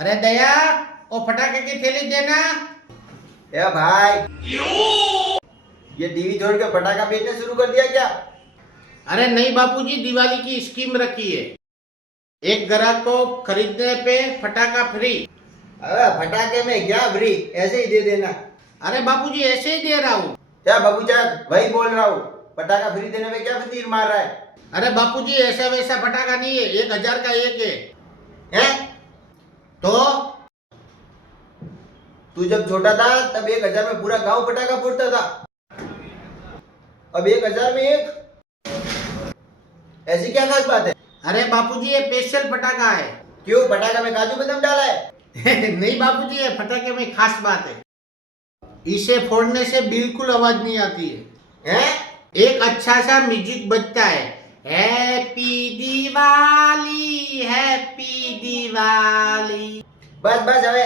अरे दया, वो फटाके की थैली देना। ए भाई, ये टीवी छोड़ के पटाखा बेचना शुरू कर दिया क्या? अरे नहीं बापूजी, दिवाली की स्कीम रखी है। एक ग्राहक को खरीदने पे फटाका फ्री। अरे फटाके में क्या फ्री, ऐसे ही दे देना। अरे बापूजी ऐसे ही दे रहा हूँ। क्या बाबू जान, वही बोल रहा हूँ। पटाखा फ्री देने में क्या फतीर मार रहा है? अरे बापूजी ऐसा वैसा फटाका नहीं है, 1000 का एक है। हैं? तो तू जब छोटा था तब 1000 में पूरा गांव पटाखा फोड़ता था। अब 1000 में एक, ऐसी क्या खास बात है? अरे बापूजी ये स्पेशल फटाका है। क्यों, पटाखा में काजू बादाम डाला है? नहीं बापूजी, ये फटाके में खास बात है, इसे फोड़ने से बिल्कुल आवाज नहीं आती है। हैं? एक अच्छा सा म्यूजिक बजता है, हैप्पी दिवाली हैप्पी दिवाली। बस बस, हवे